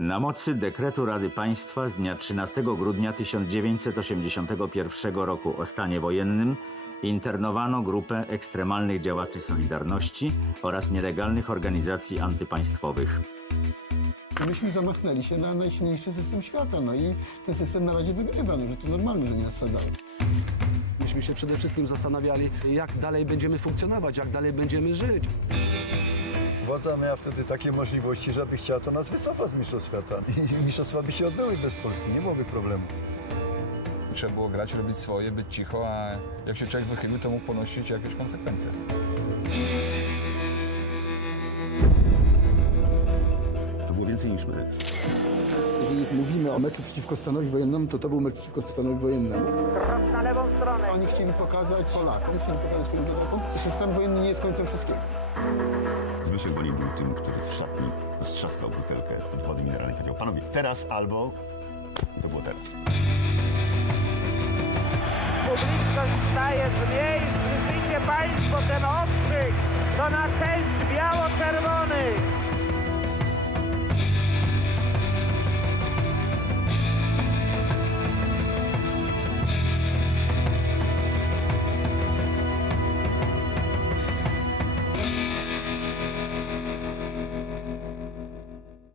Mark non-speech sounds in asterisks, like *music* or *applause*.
Na mocy dekretu Rady Państwa z dnia 13 grudnia 1981 roku o stanie wojennym internowano grupę ekstremalnych działaczy Solidarności oraz nielegalnych organizacji antypaństwowych. Myśmy zamachnęli się na najsilniejszy system świata, no i ten system na razie wygrywa, no, że to normalne, że nie nasadzały. Myśmy się przede wszystkim zastanawiali, jak dalej będziemy funkcjonować, jak dalej będziemy żyć. Władza miała wtedy takie możliwości, żeby chciała to nas wycofać z Mistrzostw Świata. I *laughs* mistrzostwa by się odbyły bez Polski, nie byłoby problemu. Trzeba było grać, robić swoje, być cicho, a jak się człowiek wychylił, to mógł ponosić jakieś konsekwencje. To było więcej niż my. Jeżeli mówimy o meczu przeciwko stanowi wojennemu, to to był mecz przeciwko stanowi wojennemu. na lewą stronę. Oni chcieli pokazać Polakom, chcieli pokazać swoim rodakom, że stan wojenny nie jest końcem wszystkiego. Zbyszek Boni był tym, który w szatni roztrzaskał butelkę od wody mineralnej powiedział, panowie, teraz albo... I to było teraz. Publiczność staje z miejsc. Słyszycie Państwo ten okrzyk. To na cześć biało-czerwonych.